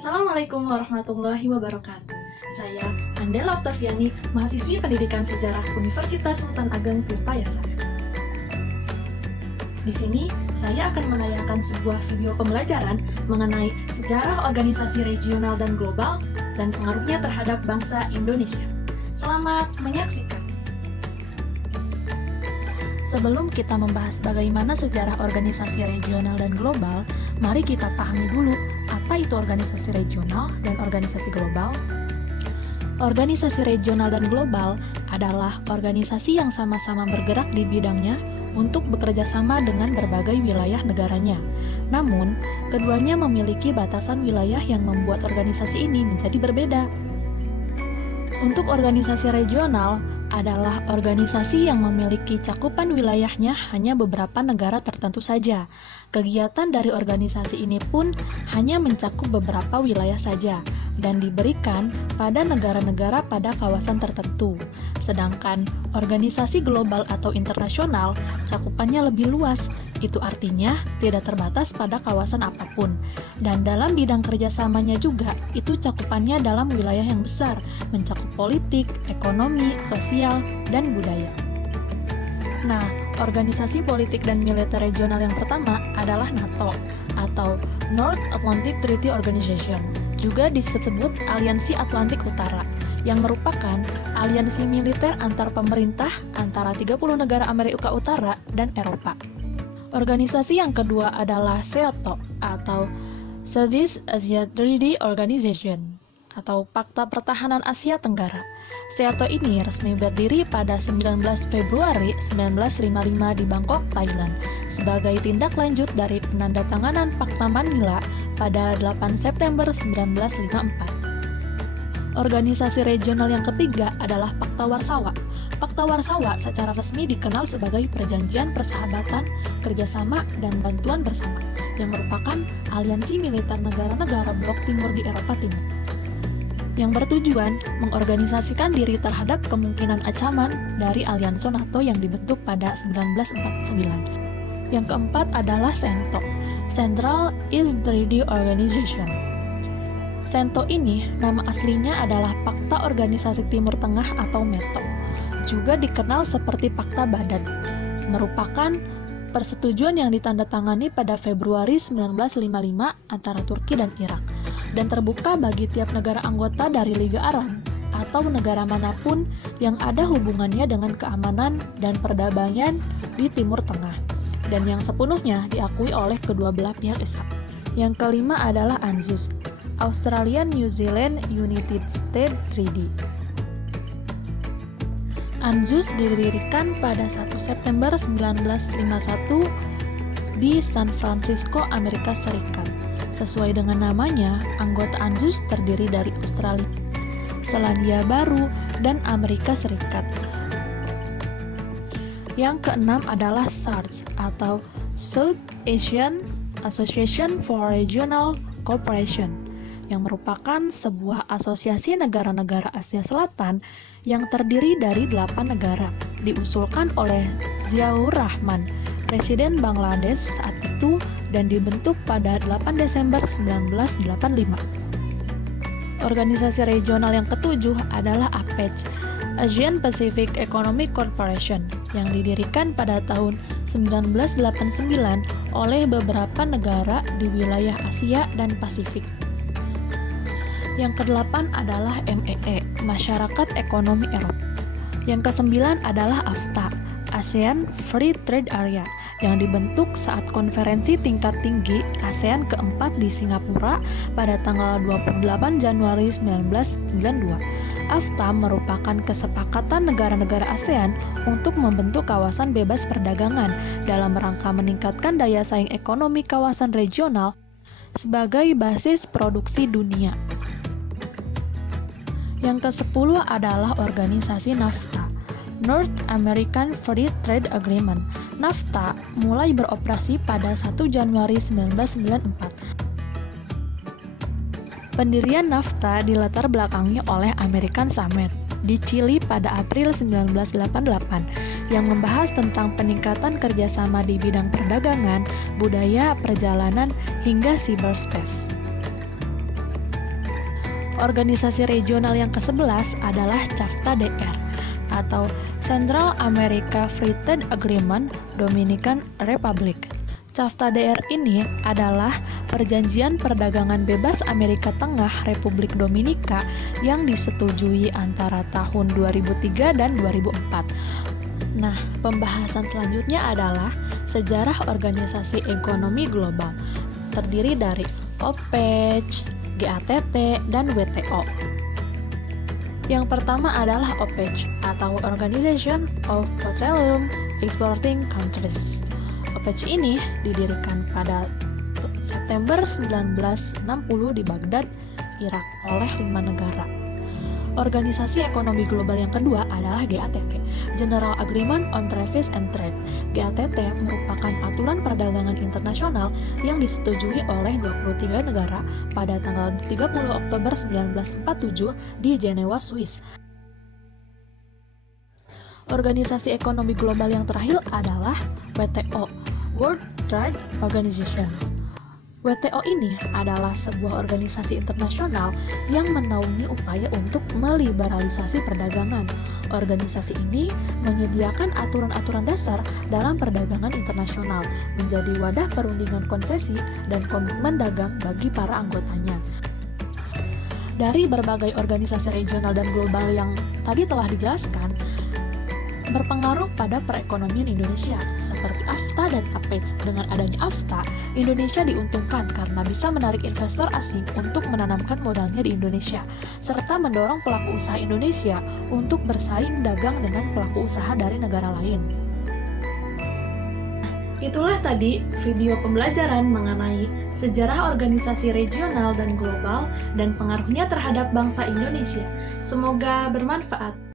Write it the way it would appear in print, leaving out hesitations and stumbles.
Assalamualaikum warahmatullahi wabarakatuh. Saya Andela Oktaviani, mahasiswi Pendidikan Sejarah Universitas Sultan Ageng Tirtayasa. Di sini, saya akan menayangkan sebuah video pembelajaran mengenai sejarah organisasi regional dan global dan pengaruhnya terhadap bangsa Indonesia. Selamat menyaksikan. Sebelum kita membahas bagaimana sejarah organisasi regional dan global, mari kita pahami dulu apa itu organisasi regional dan organisasi global. Organisasi regional dan global adalah organisasi yang sama-sama bergerak di bidangnya untuk bekerja sama dengan berbagai wilayah negaranya. Namun, keduanya memiliki batasan wilayah yang membuat organisasi ini menjadi berbeda. Untuk organisasi regional, adalah organisasi yang memiliki cakupan wilayahnya hanya beberapa negara tertentu saja. Kegiatan dari organisasi ini pun hanya mencakup beberapa wilayah saja dan diberikan pada negara-negara pada kawasan tertentu. Sedangkan organisasi global atau internasional cakupannya lebih luas. Itu artinya tidak terbatas pada kawasan apapun. Dan dalam bidang kerjasamanya juga, itu cakupannya dalam wilayah yang besar, mencakup politik, ekonomi, sosial, dan budaya. Nah, organisasi politik dan militer regional yang pertama adalah NATO atau North Atlantic Treaty Organization, juga disebut Aliansi Atlantik Utara, yang merupakan aliansi militer antar pemerintah antara 30 negara Amerika Utara dan Eropa. Organisasi yang kedua adalah SEATO atau Southeast Asia Treaty Organization atau Pakta Pertahanan Asia Tenggara. SEATO ini resmi berdiri pada 19 Februari 1955 di Bangkok, Thailand, sebagai tindak lanjut dari penandatanganan Fakta Manila pada 8 September 1954. Organisasi regional yang ketiga adalah Pakta Warsawa. Pakta Warsawa secara resmi dikenal sebagai Perjanjian Persahabatan, Kerjasama, dan Bantuan Bersama, yang merupakan aliansi militer negara-negara blok timur di Eropa Timur, yang bertujuan mengorganisasikan diri terhadap kemungkinan ancaman dari aliansi NATO yang dibentuk pada 1949. Yang keempat adalah CENTO, Central East Treaty Organization. CENTO ini nama aslinya adalah Pakta Organisasi Timur Tengah atau METO, juga dikenal seperti Pakta Baghdad, merupakan persetujuan yang ditandatangani pada Februari 1955 antara Turki dan Irak, dan terbuka bagi tiap negara anggota dari Liga Arab atau negara manapun yang ada hubungannya dengan keamanan dan perdamaian di Timur Tengah, dan yang sepenuhnya diakui oleh kedua belah pihak Islam. Yang kelima adalah ANZUS, Australian New Zealand United States Treaty. ANZUS didirikan pada 1 September 1951 di San Francisco, Amerika Serikat. Sesuai dengan namanya, anggota ANZUS terdiri dari Australia, Selandia Baru, dan Amerika Serikat. Yang keenam adalah SAARC atau South Asian Association for Regional Cooperation, yang merupakan sebuah asosiasi negara-negara Asia Selatan yang terdiri dari 8 negara, diusulkan oleh Ziaur Rahman, Presiden Bangladesh saat itu, dan dibentuk pada 8 Desember 1985. Organisasi regional yang ketujuh adalah APEC, Asian Pacific Economic Corporation, yang didirikan pada tahun 1989 oleh beberapa negara di wilayah Asia dan Pasifik. Yang kedelapan adalah MEE, Masyarakat Ekonomi Eropa. Yang kesembilan adalah AFTA, ASEAN Free Trade Area, yang dibentuk saat konferensi tingkat tinggi ASEAN keempat di Singapura pada tanggal 28 Januari 1992. AFTA merupakan kesepakatan negara-negara ASEAN untuk membentuk kawasan bebas perdagangan dalam rangka meningkatkan daya saing ekonomi kawasan regional sebagai basis produksi dunia. Yang ke-10 adalah organisasi NAFTA, North American Free Trade Agreement. NAFTA mulai beroperasi pada 1 Januari 1994. Pendirian NAFTA dilatar belakangi oleh American Summit di Chili pada April 1988 yang membahas tentang peningkatan kerjasama di bidang perdagangan, budaya, perjalanan, hingga cyberspace. Organisasi regional yang ke-11 adalah CAFTA-DR atau Central America Free Trade Agreement Dominican Republic. CAFTA-DR ini adalah perjanjian perdagangan bebas Amerika Tengah Republik Dominika yang disetujui antara tahun 2003 dan 2004. Nah, pembahasan selanjutnya adalah sejarah organisasi ekonomi global, terdiri dari OPEC, GATT, dan WTO. Yang pertama adalah OPEC atau Organization of Petroleum Exporting Countries. OPEC ini didirikan pada September 1960 di Baghdad, Irak oleh 5 negara. Organisasi ekonomi global yang kedua adalah GATT, General Agreement on Tariffs and Trade. GATT merupakan aturan perdagangan internasional yang disetujui oleh 23 negara pada tanggal 30 Oktober 1947 di Jenewa, Swiss. Organisasi ekonomi global yang terakhir adalah WTO, World Trade Organization. WTO ini adalah sebuah organisasi internasional yang menaungi upaya untuk meliberalisasi perdagangan. Organisasi ini menyediakan aturan-aturan dasar dalam perdagangan internasional, menjadi wadah perundingan konsesi dan komitmen dagang bagi para anggotanya. Dari berbagai organisasi regional dan global yang tadi telah dijelaskan, berpengaruh pada perekonomian Indonesia, seperti AFTA dan APEC. Dengan adanya AFTA, Indonesia diuntungkan karena bisa menarik investor asing untuk menanamkan modalnya di Indonesia, serta mendorong pelaku usaha Indonesia untuk bersaing dagang dengan pelaku usaha dari negara lain. Itulah tadi video pembelajaran mengenai sejarah organisasi regional dan global dan pengaruhnya terhadap bangsa Indonesia. Semoga bermanfaat.